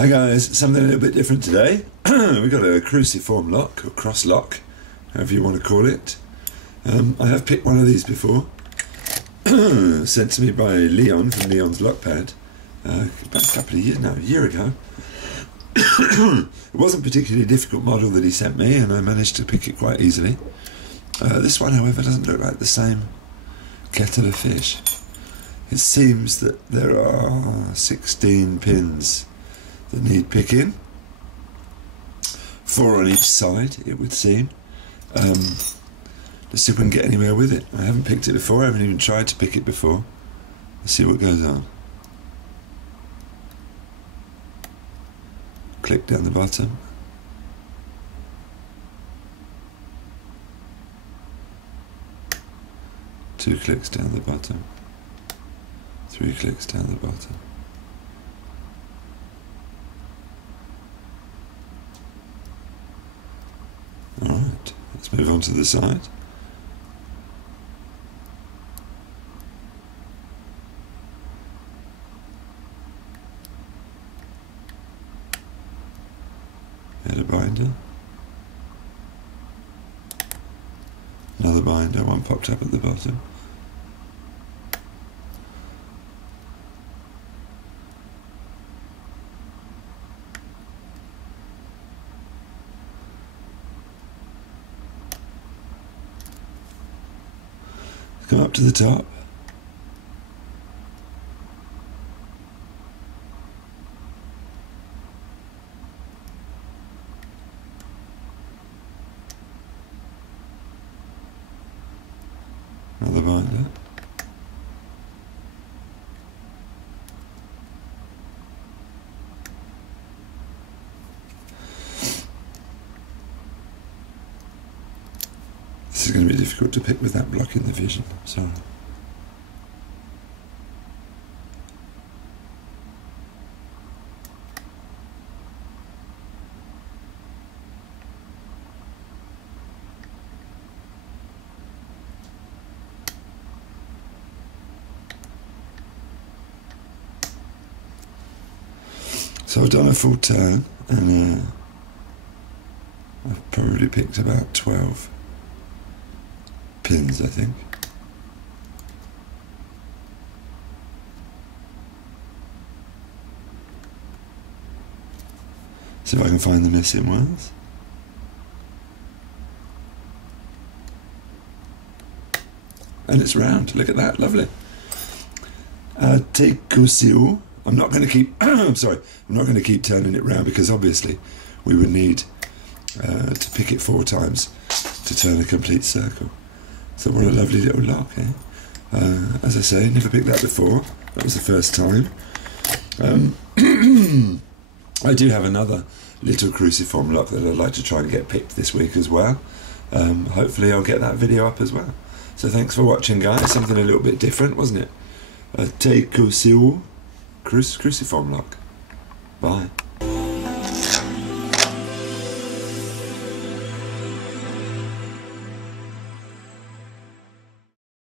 Hi guys, something a little bit different today. We've got a cruciform lock, or cross lock, however you want to call it. I have picked one of these before, sent to me by Leon from Leon's Lockpad, about a couple of years, no, a year ago. It wasn't a particularly difficult model that he sent me, and I managed to pick it quite easily. This one, however, doesn't look like the same kettle of fish. It seems that there are 16 pins that need picking, 4 on each side, it would seem. Let's see if we can get anywhere with it. I haven't picked it before, I haven't even tried to pick it before. Let's see what goes on. Click down the bottom. Two clicks down the bottom. 3 clicks down the bottom. Alright, let's move on to the side. Add a binder. Another binder, one popped up at the bottom. Come up to the top. Another binder. This is going to be difficult to pick with that blocking the vision, sorry. So I've done a full turn, and I've probably picked about 12 pins, I think. See if I can find the missing ones. And it's round, look at that, lovely. Teicocil. I'm not going to keep, I'm sorry, I'm not going to keep turning it round because obviously we would need to pick it 4 times to turn a complete circle. So what a lovely little lock, eh? As I say, never picked that before. That was the first time. I do have another little cruciform lock that I'd like to try and get picked this week as well. Hopefully I'll get that video up as well. So thanks for watching, guys. Something a little bit different, wasn't it? Teicocil cruciform lock. Bye.